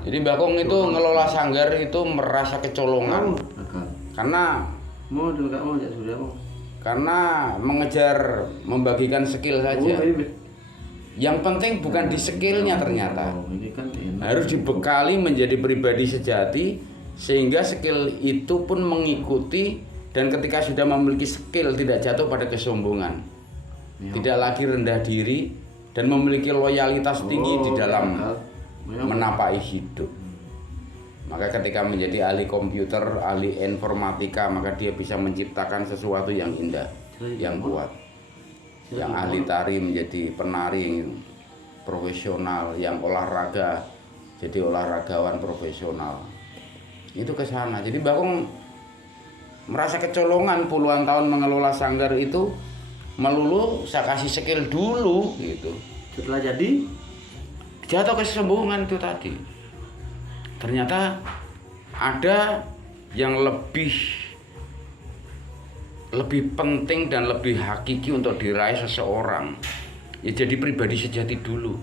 Jadi Mbak Kong itu ngelola sanggar itu merasa kecolongan. Karena karena mengejar membagikan skill saja. Yang penting bukan di skillnya ternyata. Harus dibekali menjadi pribadi sejati sehingga skill itu pun mengikuti, dan ketika sudah memiliki skill tidak jatuh pada kesombongan. Tidak lagi rendah diri dan memiliki loyalitas tinggi di dalam menapai hidup. Maka ketika menjadi ahli komputer, ahli informatika, maka dia bisa menciptakan sesuatu yang indah, yang kuat. Yang ahli tari menjadi penari profesional, yang olahraga jadi olahragawan profesional. Itu ke sana. Jadi Mbak Kong merasa kecolongan puluhan tahun mengelola sanggar itu melulu saya kasih skill dulu gitu. Setelah jadi Jatuh kesombongan itu tadi. Ternyata ada yang lebih penting dan lebih hakiki untuk diraih seseorang. Ya jadi pribadi sejati dulu.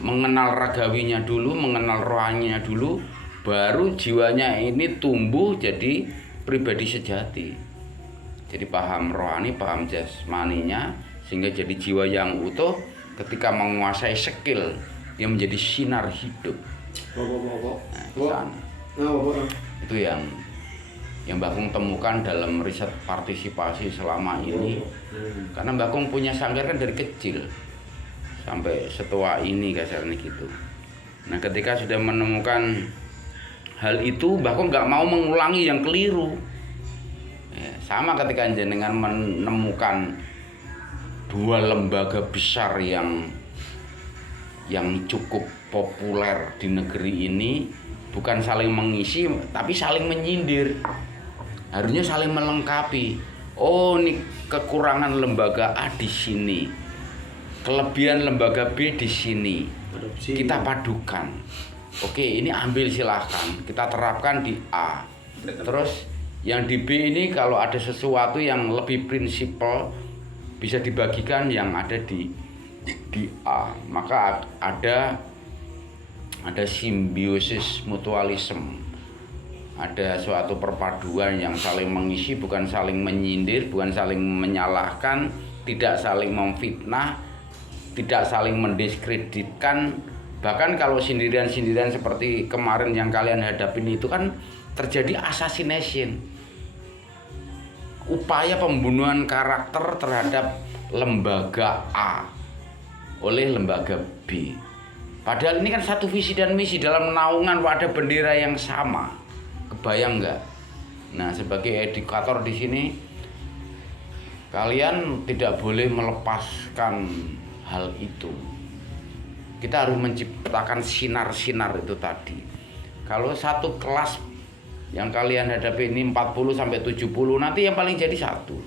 Mengenal ragawinya dulu, mengenal rohaninya dulu, baru jiwanya ini tumbuh jadi pribadi sejati. Jadi paham rohani, paham jasmaninya, sehingga jadi jiwa yang utuh. Ketika menguasai skill, dia menjadi sinar hidup. Itu yang Mbak Kong temukan dalam riset partisipasi selama ini. Karena Mbak Kong punya sanggar kan dari kecil sampai setua ini kasarnya gitu. Nah ketika sudah menemukan hal itu, Mbak Kong nggak mau mengulangi yang keliru. Ya, sama ketika jenengan menemukan dua lembaga besar yang cukup populer di negeri ini, bukan saling mengisi tapi saling menyindir. Harusnya saling melengkapi. Oh, ini kekurangan lembaga A di sini, kelebihan lembaga B di sini. Kita padukan. Oke, ini ambil silahkan, kita terapkan di A. Terus yang di B ini kalau ada sesuatu yang lebih prinsipal bisa dibagikan yang ada di A. Maka ada simbiosis mutualisme. Ada suatu perpaduan yang saling mengisi, bukan saling menyindir, bukan saling menyalahkan, tidak saling memfitnah, tidak saling mendiskreditkan. Bahkan kalau sindiran-sindiran seperti kemarin yang kalian hadapin itu kan terjadi assassination, upaya pembunuhan karakter terhadap lembaga A oleh lembaga B. Padahal ini kan satu visi dan misi dalam naungan pada bendera yang sama. Kebayang nggak? Nah, sebagai edukator di sini, kalian tidak boleh melepaskan hal itu. Kita harus menciptakan sinar-sinar itu tadi. Kalau satu kelas yang kalian hadapi ini 40 sampai 70, nanti yang paling jadi satu.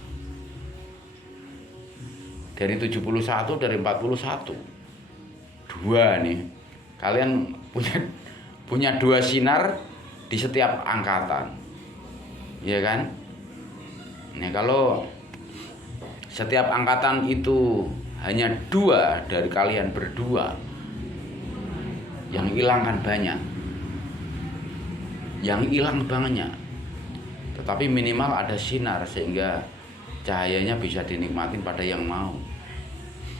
Dari 71, dari 41. Dua nih. Kalian punya dua sinar di setiap angkatan. Iya kan? Nah, kalau setiap angkatan itu hanya dua dari kalian berdua, yang hilang kan banyak. Yang hilang banyak. Tetapi minimal ada sinar sehingga cahayanya bisa dinikmatin pada yang mau.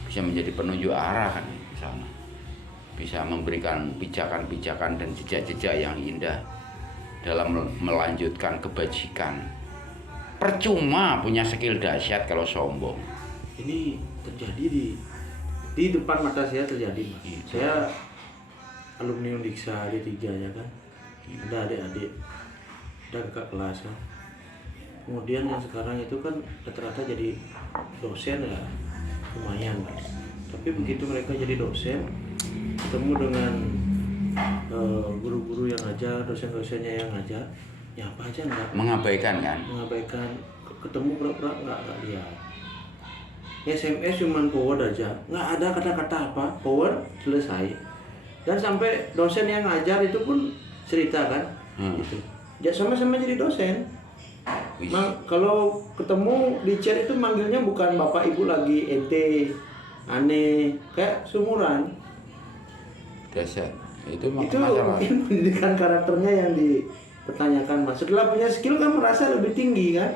Bisa menjadi penunjuk arah kan di sana. Bisa memberikan pijakan-pijakan dan jejak-jejak yang indah dalam melanjutkan kebajikan. Percuma punya skill dahsyat kalau sombong. Ini terjadi di depan mata saya terjadi, Mas. Saya alumni Undiksa D3 ya kan. Ada adik-adik, ada kakak kelas kan. Kemudian yang sekarang itu kan rata-rata jadi dosen ya, lumayan kan. Tapi begitu mereka jadi dosen, ketemu dengan guru-guru yang ngajar, dosen-dosennya yang ngajar, ya apa aja enggak Mengabaikan kan? mengabaikan, ketemu pura-pura enggak lihat. SMS cuman forward aja, nggak ada kata-kata apa, forward selesai. Dan sampai dosen yang ngajar itu pun cerita kan, gitu. Ya sama-sama jadi dosen. Kalau ketemu di chat itu manggilnya bukan bapak ibu lagi, ente, aneh, kayak sumuran. Dahsyat. Itu masalah. Mungkin pendidikan karakternya yang dipertanyakan Mas. Setelah punya skill kan merasa lebih tinggi kan?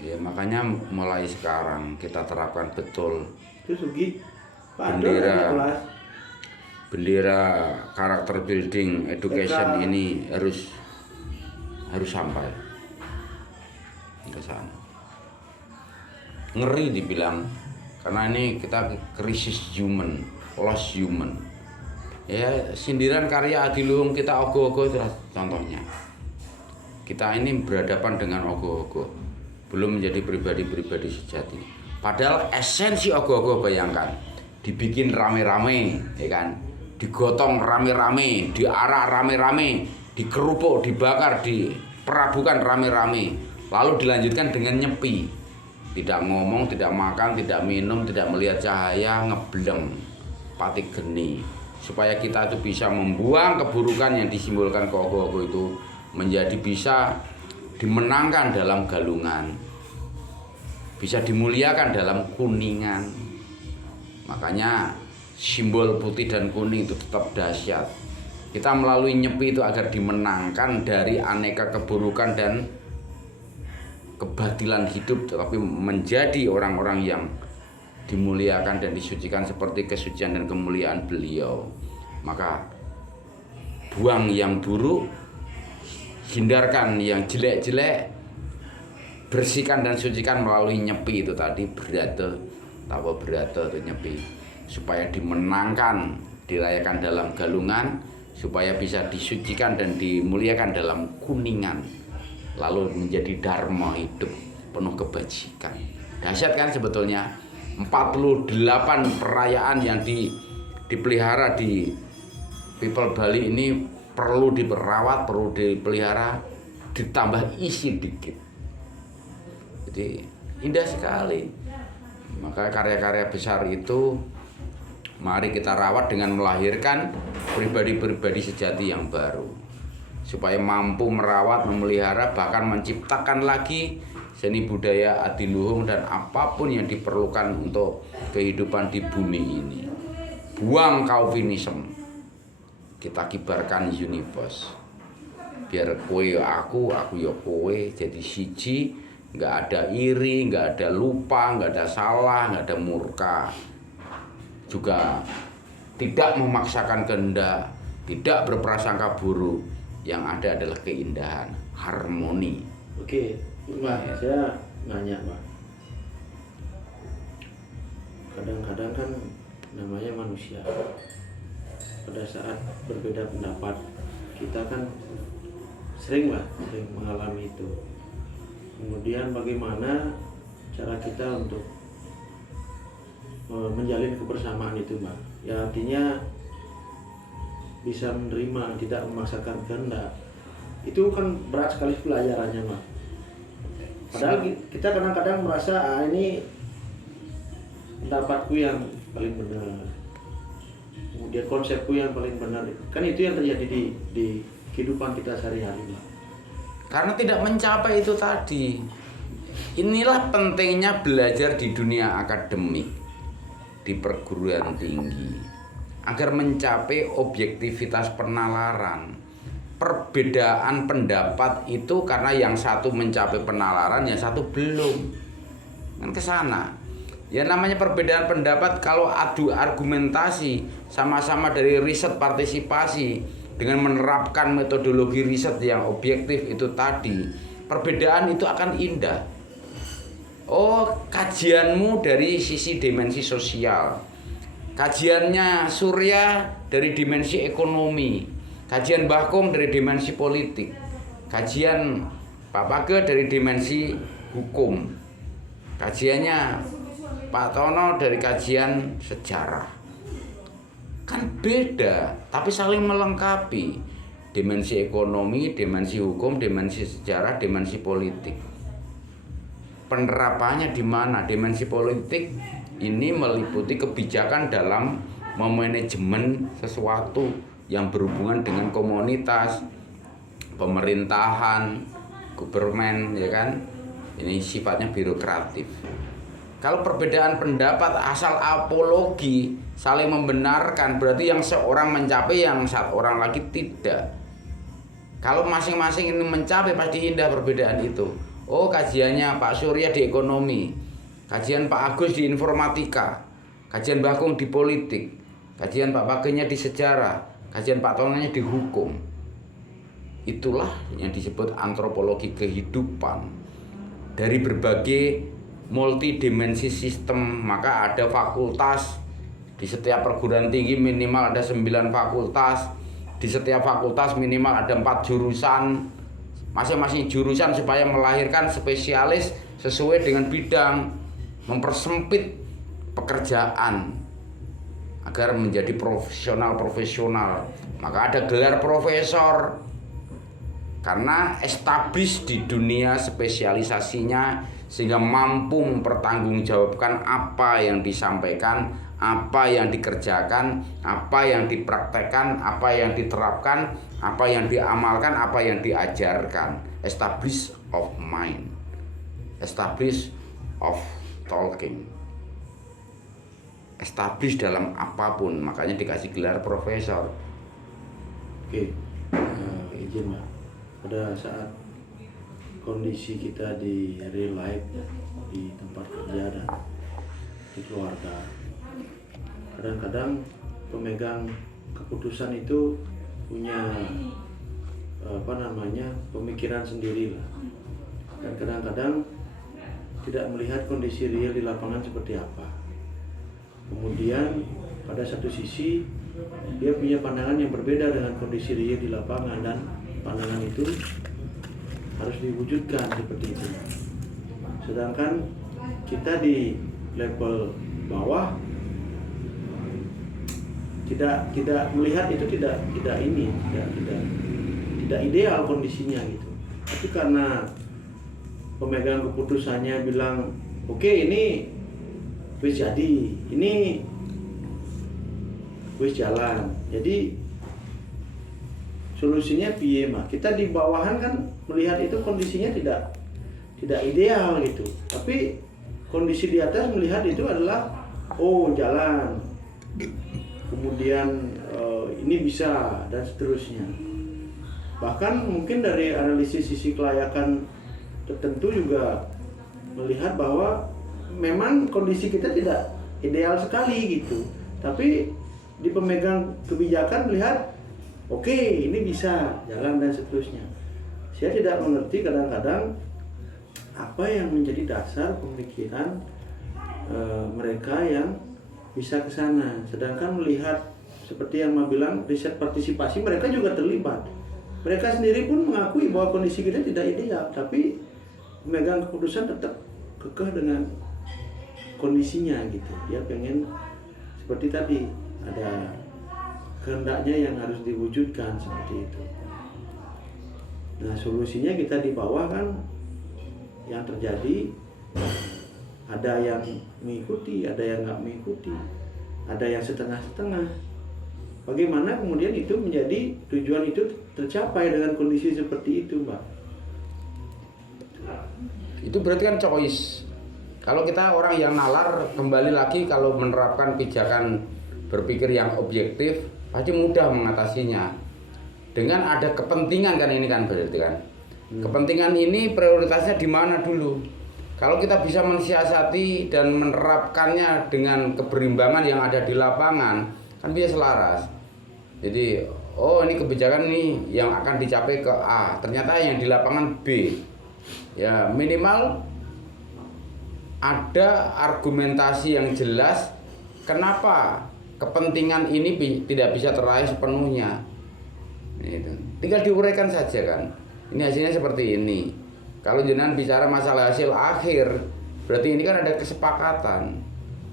Ya makanya mulai sekarang kita terapkan betul bendera karakter building education ini harus sampai ke sana. Ngeri dibilang karena ini kita krisis human, lost human. Ya sindiran karya Adiluhung kita ogoh-ogoh itu contohnya. Kita ini berhadapan dengan ogoh-ogoh, belum menjadi pribadi-pribadi sejati. Padahal esensi ogoh-ogoh bayangkan dibikin rame-rame, ya kan? Digotong rame-rame, diarak rame-rame, dikerupuk, dibakar, diperabukan rame-rame, lalu dilanjutkan dengan nyepi. Tidak ngomong, tidak makan, tidak minum, tidak melihat cahaya, ngebleng, pati geni. Supaya kita itu bisa membuang keburukan yang disimbolkan ke ogoh-ogoh itu menjadi bisa dimenangkan dalam galungan, bisa dimuliakan dalam kuningan. Makanya simbol putih dan kuning itu tetap dahsyat. Kita melalui nyepi itu agar dimenangkan dari aneka keburukan dan kebatilan hidup, tetapi menjadi orang-orang yang dimuliakan dan disucikan seperti kesucian dan kemuliaan beliau. Maka buang yang buruk, hindarkan yang jelek-jelek, bersihkan dan sucikan melalui nyepi itu tadi, berata itu nyepi, supaya dimenangkan, dirayakan dalam galungan, supaya bisa disucikan dan dimuliakan dalam kuningan, lalu menjadi dharma hidup penuh kebajikan. Dahsyat kan sebetulnya 48 perayaan yang dipelihara di People Bali ini perlu diperawat, perlu dipelihara, ditambah isi dikit. Jadi indah sekali. Maka karya-karya besar itu mari kita rawat dengan melahirkan pribadi-pribadi sejati yang baru, supaya mampu merawat, memelihara, bahkan menciptakan lagi seni budaya Adiluhung dan apapun yang diperlukan untuk kehidupan di bumi ini. Buang Calvinism, kita kibarkan universe. Biar kowe aku ya kowe, jadi siji, nggak ada iri, nggak ada lupa, nggak ada salah, nggak ada murka. Juga tidak memaksakan kehendak, tidak berprasangka buruk. Yang ada adalah keindahan, harmoni. Oke, Pak, saya nanya, Pak. Kadang-kadang kan namanya manusia, pada saat berbeda pendapat, kita kan sering mengalami itu. Kemudian bagaimana cara kita untuk menjalin kebersamaan itu, Mbak? Ya artinya bisa menerima, tidak memaksakan kehendak. Itu kan berat sekali pelajarannya, Mbak. Padahal kita kadang-kadang merasa ini pendapatku yang paling benar, kemudian konsepku yang paling benar. Kan itu yang terjadi di kehidupan kita sehari-hari, Mbak. Karena tidak mencapai itu tadi. Inilah pentingnya belajar di dunia akademik, di perguruan tinggi, agar mencapai objektivitas penalaran. Perbedaan pendapat itu karena yang satu mencapai penalaran, yang satu belum. Kan ke sana. Ya namanya perbedaan pendapat kalau adu argumentasi, sama-sama dari riset partisipasi dengan menerapkan metodologi riset yang objektif itu tadi, perbedaan itu akan indah. Oh, kajianmu dari sisi dimensi sosial, kajiannya Surya dari dimensi ekonomi, kajian Mbah Kong dari dimensi politik, kajian Pak Page dari dimensi hukum, kajiannya Pak Tono dari kajian sejarah. Kan beda, tapi saling melengkapi. Dimensi ekonomi, dimensi hukum, dimensi sejarah, dimensi politik. Penerapannya di mana? Dimensi politik ini meliputi kebijakan dalam memanajemen sesuatu yang berhubungan dengan komunitas, pemerintahan, government, ya kan? Ini sifatnya birokratif. Kalau perbedaan pendapat asal apologi saling membenarkan, berarti yang seorang mencapai, yang satu orang lagi tidak. Kalau masing-masing ini mencapai, pasti indah perbedaan itu. Oh, kajiannya Pak Surya di ekonomi, kajian Pak Agus di informatika, kajian Mbah Kung di politik, kajian Pak Bagenya di sejarah, kajian Pak Tonanya di hukum. Itulah yang disebut antropologi kehidupan. Dari berbagai multidimensi sistem, maka ada fakultas. Di setiap perguruan tinggi minimal ada 9 fakultas. Di setiap fakultas minimal ada 4 jurusan. Masing-masing jurusan supaya melahirkan spesialis sesuai dengan bidang, mempersempit pekerjaan agar menjadi profesional. Maka ada gelar profesor, karena establis di dunia spesialisasinya, sehingga mampu mempertanggungjawabkan apa yang disampaikan, apa yang dikerjakan, apa yang dipraktekkan, apa yang diterapkan, apa yang diamalkan, apa yang diajarkan. Establish of mind, establish of talking, establish dalam apapun, makanya dikasih gelar profesor. Oke, izin Pak. Pada saat kondisi kita di real life, di tempat kerja dan di keluarga, kadang-kadang pemegang keputusan itu punya pemikiran sendiri lah, dan kadang-kadang tidak melihat kondisi real di lapangan seperti apa. Kemudian pada satu sisi dia punya pandangan yang berbeda dengan kondisi real di lapangan, dan pandangan itu harus diwujudkan seperti itu. Sedangkan kita di level bawah tidak melihat itu, tidak ideal kondisinya gitu. Tapi karena pemegang keputusannya bilang oke, ini wis jadi, ini wis jalan, jadi solusinya piye mah? Kita di bawahan kan melihat itu kondisinya tidak ideal gitu. Tapi kondisi di atas melihat itu adalah oh jalan. Kemudian ini bisa dan seterusnya. Bahkan mungkin dari analisis sisi kelayakan tertentu juga melihat bahwa memang kondisi kita tidak ideal sekali gitu. Tapi di pemegang kebijakan melihat oke, ini bisa jalan dan seterusnya. Saya tidak mengerti kadang-kadang apa yang menjadi dasar pemikiran mereka yang bisa ke sana. Sedangkan melihat seperti yang Mas bilang, riset partisipasi, mereka juga terlibat. Mereka sendiri pun mengakui bahwa kondisi kita tidak ideal, tapi pemegang keputusan tetap kekeh dengan kondisinya gitu. Dia pengen seperti tadi, ada kehendaknya yang harus diwujudkan seperti itu. Nah, solusinya kita di bawah kan yang terjadi ada yang mengikuti, ada yang nggak mengikuti, ada yang setengah-setengah. Bagaimana kemudian itu menjadi tujuan itu tercapai dengan kondisi seperti itu, Mbak? Itu berarti kan choice. Kalau kita orang yang nalar, kembali lagi kalau menerapkan pijakan berpikir yang objektif, pasti mudah mengatasinya. Dengan ada kepentingan kan ini kan berarti kan. Kepentingan ini prioritasnya di mana dulu? Kalau kita bisa mensiasati dan menerapkannya dengan keberimbangan yang ada di lapangan, kan bisa selaras. Jadi, oh ini kebijakan ini yang akan dicapai ke A, ternyata yang di lapangan B. Ya, minimal ada argumentasi yang jelas kenapa kepentingan ini tidak bisa teraih sepenuhnya. Itu. Tinggal diuraikan saja kan. Ini hasilnya seperti ini. Kalau jenengan bicara masalah hasil akhir, berarti ini kan ada kesepakatan.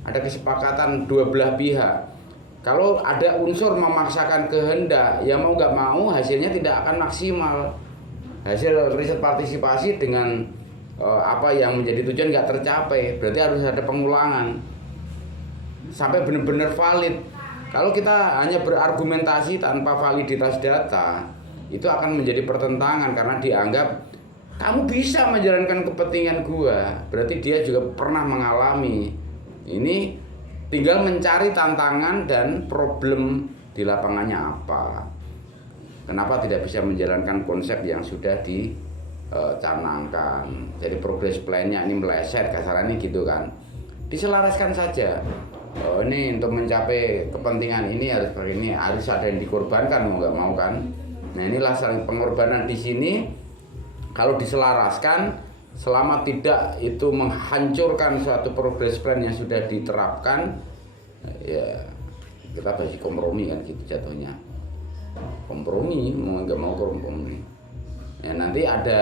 Ada kesepakatan dua belah pihak. Kalau ada unsur memaksakan kehendak, ya mau nggak mau hasilnya tidak akan maksimal. Hasil riset partisipasi dengan apa yang menjadi tujuan nggak tercapai, berarti harus ada pengulangan sampai benar-benar valid. Kalau kita hanya berargumentasi tanpa validitas data, itu akan menjadi pertentangan karena dianggap kamu bisa menjalankan kepentingan gua, berarti dia juga pernah mengalami. Ini tinggal mencari tantangan dan problem di lapangannya apa. Kenapa tidak bisa menjalankan konsep yang sudah dicanangkan. Jadi progress plan-nya ini meleset, kasarannya gitu kan. Diselaraskan saja. Oh, ini untuk mencapai kepentingan ini harus begini, harus ada yang dikorbankan, mau nggak mau kan. Nah, inilah saling pengorbanan di sini. Kalau diselaraskan, selama tidak itu menghancurkan suatu progress plan yang sudah diterapkan, ya kita pasti kompromi kan gitu jatuhnya. Kompromi, mau nggak mau kompromi. Ya nanti ada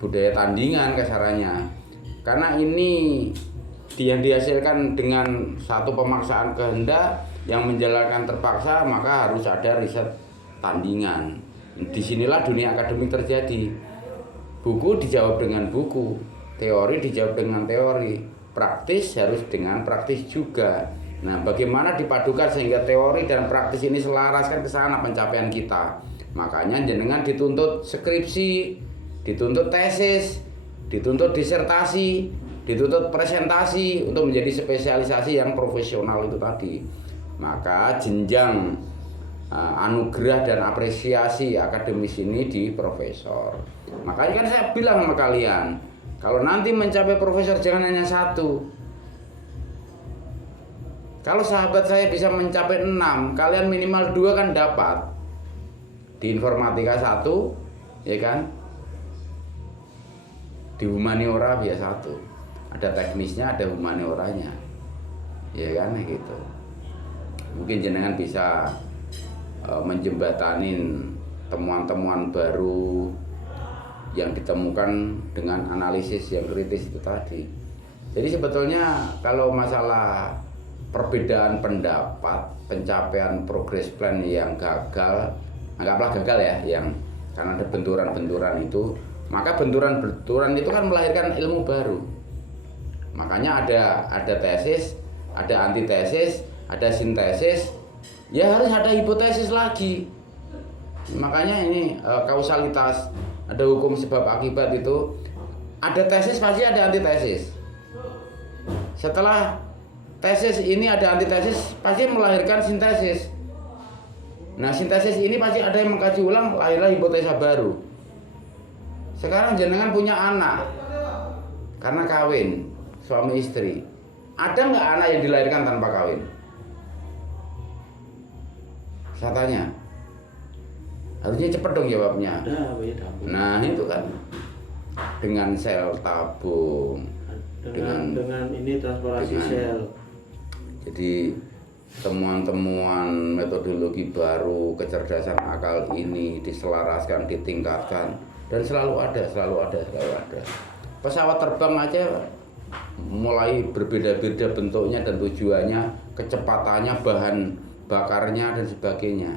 budaya tandingan kasarannya. Karena ini yang dihasilkan dengan satu pemaksaan kehendak yang menjalankan terpaksa, maka harus ada riset tandingan. Disinilah dunia akademik terjadi. Buku dijawab dengan buku, teori dijawab dengan teori, praktis harus dengan praktis juga. Nah, bagaimana dipadukan sehingga teori dan praktis ini selaras kan ke sana pencapaian kita. Makanya jenengan dituntut skripsi, dituntut tesis, dituntut disertasi, dituntut presentasi untuk menjadi spesialisasi yang profesional itu tadi. Maka jenjang anugerah dan apresiasi akademis ini di profesor. Makanya kan saya bilang sama kalian, kalau nanti mencapai profesor jangan hanya satu. Kalau sahabat saya bisa mencapai 6, kalian minimal 2 kan dapat. Di informatika 1, ya kan? Di humaniora biasa 1. Ada teknisnya, ada humanioranya. Ya kan gitu. Mungkin jenengan bisa menjembatanin temuan-temuan baru yang ditemukan dengan analisis yang kritis itu tadi. Jadi sebetulnya kalau masalah perbedaan pendapat, pencapaian progress plan yang gagal, anggaplah gagal ya, yang karena ada benturan-benturan itu, maka benturan-benturan itu kan melahirkan ilmu baru. Makanya ada tesis, ada antitesis, ada sintesis, ya harus ada hipotesis lagi. Makanya ini kausalitas, ada hukum sebab akibat itu, ada tesis pasti ada antitesis. Setelah tesis ini ada antitesis, pasti melahirkan sintesis. Nah, sintesis ini pasti ada yang mengkaji ulang, lahirlah hipotesa baru. Sekarang jenengan punya anak karena kawin, suami istri. Ada nggak anak yang dilahirkan tanpa kawin? Saya tanya. Harusnya cepet dong jawabnya. Nah itu kan dengan sel tabung, dengan ini transformasi sel. Jadi temuan-temuan metodologi baru, kecerdasan akal ini diselaraskan, ditingkatkan, dan selalu ada. Pesawat terbang aja mulai berbeda-beda bentuknya dan tujuannya, kecepatannya, bahan bakarnya dan sebagainya.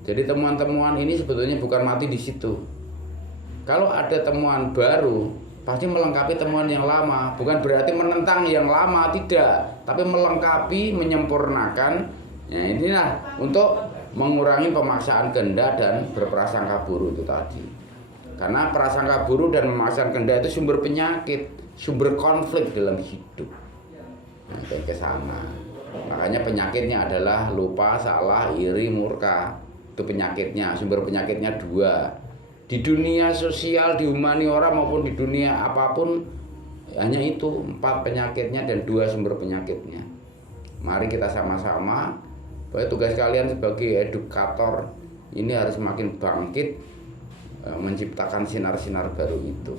Jadi temuan-temuan ini sebetulnya bukan mati di situ. Kalau ada temuan baru, pasti melengkapi temuan yang lama. Bukan berarti menentang yang lama, tidak. Tapi melengkapi, menyempurnakan. Nah inilah untuk mengurangi pemaksaan kehendak dan berprasangka buruk itu tadi. Karena prasangka buruk dan pemaksaan kehendak itu sumber penyakit, sumber konflik dalam hidup. Nah, ke sana. Makanya penyakitnya adalah lupa, salah, iri, murka. Itu penyakitnya, sumber penyakitnya 2. Di dunia sosial, di humaniora maupun di dunia apapun, hanya itu 4 penyakitnya dan 2 sumber penyakitnya. Mari kita sama-sama, bahwa tugas kalian sebagai edukator ini harus makin bangkit, menciptakan sinar-sinar baru itu.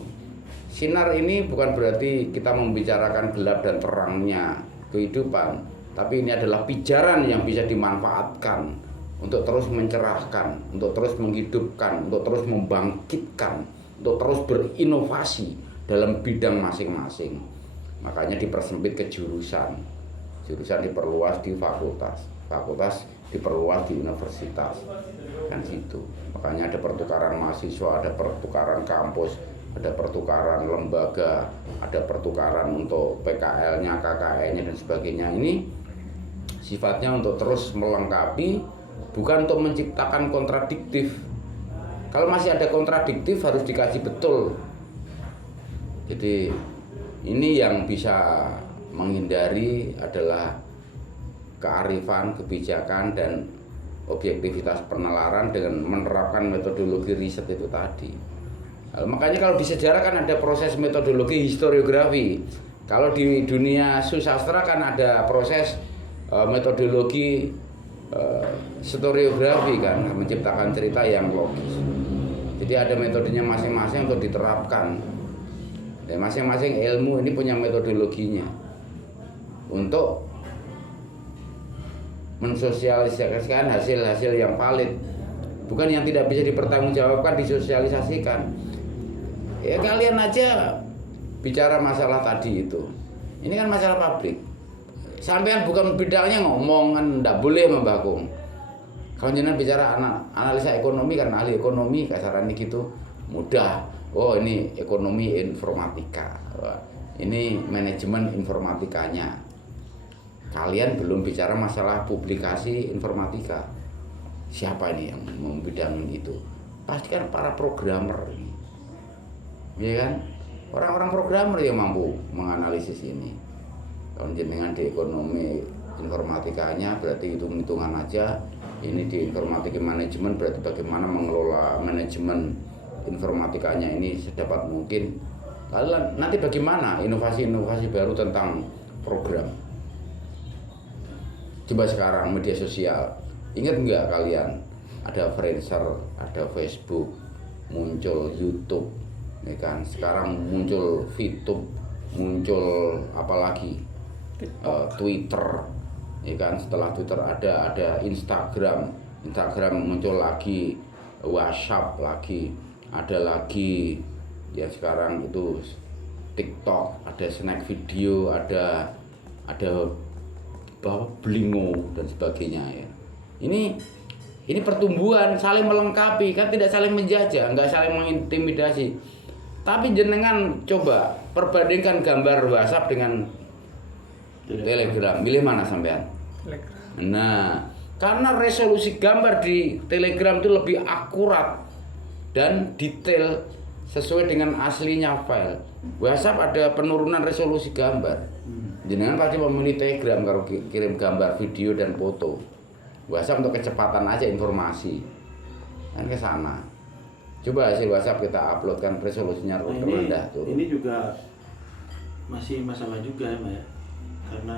Sinar ini bukan berarti kita membicarakan gelap dan terangnya kehidupan, tapi ini adalah pijaran yang bisa dimanfaatkan untuk terus mencerahkan, untuk terus menghidupkan, untuk terus membangkitkan, untuk terus berinovasi dalam bidang masing-masing. Makanya dipersempit ke jurusan. Jurusan diperluas di fakultas, fakultas diperluas di universitas. Kan situ. Makanya ada pertukaran mahasiswa, ada pertukaran kampus, ada pertukaran lembaga, ada pertukaran untuk PKL-nya, KKN-nya dan sebagainya. Ini sifatnya untuk terus melengkapi, bukan untuk menciptakan kontradiktif. Kalau masih ada kontradiktif harus dikaji betul Jadi ini yang bisa menghindari adalah kearifan, kebijakan, dan objektivitas penalaran dengan menerapkan metodologi riset itu tadi. Makanya kalau di sejarah kan ada proses metodologi historiografi. Kalau di dunia susastra kan ada proses metodologi historiografi kan, menciptakan cerita yang logis. Jadi ada metodenya masing-masing untuk diterapkan. Dan masing-masing ilmu ini punya metodologinya untuk mensosialisasikan hasil-hasil yang valid, bukan yang tidak bisa dipertanggungjawabkan disosialisasikan. Ya kalian aja bicara masalah tadi itu, ini kan masalah pabrik. Sampean bukan bidangnya ngomong kan ndak boleh membakung. Kalau jenengan bicara analisa ekonomi kan ahli ekonomi kasaran gitu mudah. Oh ini ekonomi informatika, ini manajemen informatikanya. Kalian belum bicara masalah publikasi informatika. Siapa ini yang membidangin itu? Pasti kan para programmer, ya kan? Orang-orang programmer yang mampu menganalisis ini. Kalau jenengan di ekonomi informatikanya berarti hitung-hitungan aja. Ini di informatika manajemen berarti bagaimana mengelola manajemen informatikanya ini sedapat mungkin. Lalu nanti bagaimana inovasi-inovasi baru tentang program? Coba sekarang media sosial, ingat nggak kalian ada Friendster, ada Facebook, muncul YouTube, ya kan? Sekarang muncul VTube, muncul apalagi Twitter, ya kan? Setelah Twitter ada Instagram muncul lagi, WhatsApp lagi, ada lagi ya sekarang itu TikTok, ada snack video, ada Blingo dan sebagainya ya. Ini pertumbuhan saling melengkapi, kan tidak saling menjajah, nggak saling mengintimidasi. Tapi jenengan coba perbandingkan gambar WhatsApp dengan Telegram, milih mana sampean? Telegram. Nah, karena resolusi gambar di Telegram itu lebih akurat dan detail sesuai dengan aslinya file. WhatsApp ada penurunan resolusi gambar. Jenengan pasti memilih Telegram kalau kirim gambar, video, dan foto. WhatsApp untuk kecepatan aja informasi. Kan ke sana. Coba hasil WhatsApp kita uploadkan resolusinya rendah tuh. Ini juga masih masalah juga ya, Mbak ya. Karena